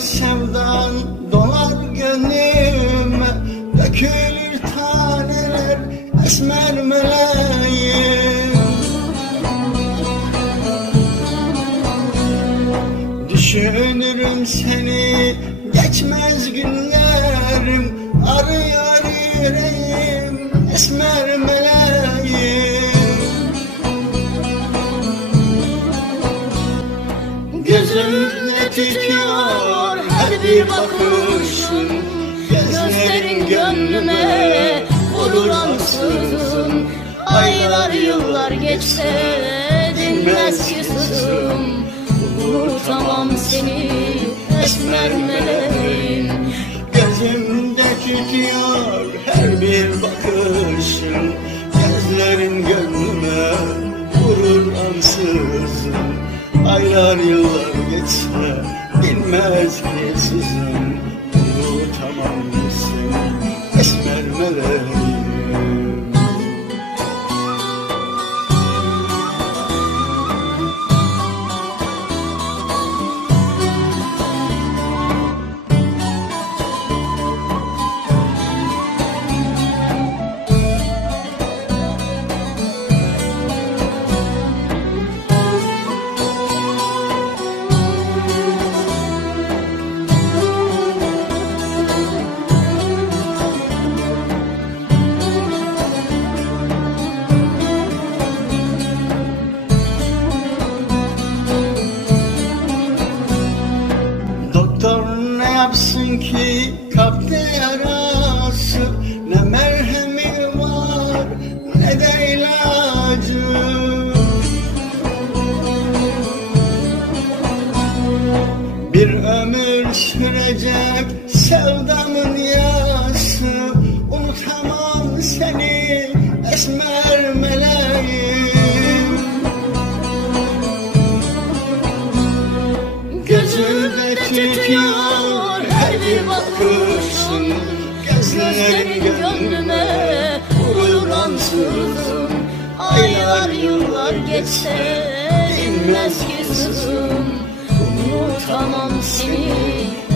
sevdan dolar gönlüme, dökülür taneler esmer meleğim. Düşünürüm seni, geçmez günlerim, arıyor yüreğim esmer meleğim. Gözümde tütüyor her bir bakışın, gözlerin gönlüme vurur ansızın. Aylar yıllar geçse dinmez ki sızım, unutamam seni esmer meleğim. Gözümde tütüyor her bir bakışın, gözlerin gönlüme vurur ansızın. Aylar yıllar geçse bilmez ki sızım, unutamam seni esmer meleğim. Doktor ne yapsın ki kalpte yarası, ne merhemi var ne de ilacı. Bir ömür sürecek sevdamın yası, unutamam seni esmer meleğim. Gözümde tütüyor her bir bakışın, gözlerin gönlüme vurur ansızın. Aylar yıllar geçse dinmez ki sızım, unutamam seni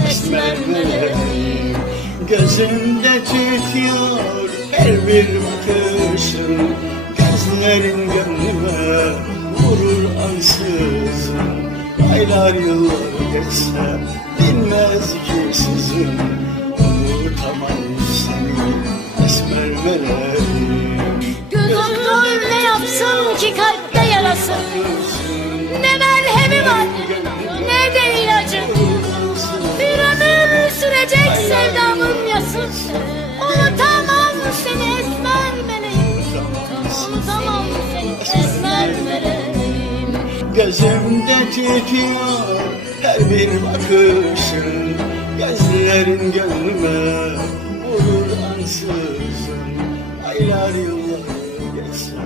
esmer meleğim. Gözümde tütüyor her bir bakışın, gözlerin gönlüme vurur ansızın. Aylar yıllar geçse bilmez ki sızım, unutamam seni esmer meleğim. Doktor ne yapsın ki kalpte yarası, ne merhemi var ne de ilacı. Bir ömür sürecek sevdamın yası, unutamam seni esmer meleğim. Unutamam seni esmer meleğim. Gözümde tütüyor her bir bakışın, gözlerin gönlüme vurur ansızın. Aylar yıllar geçse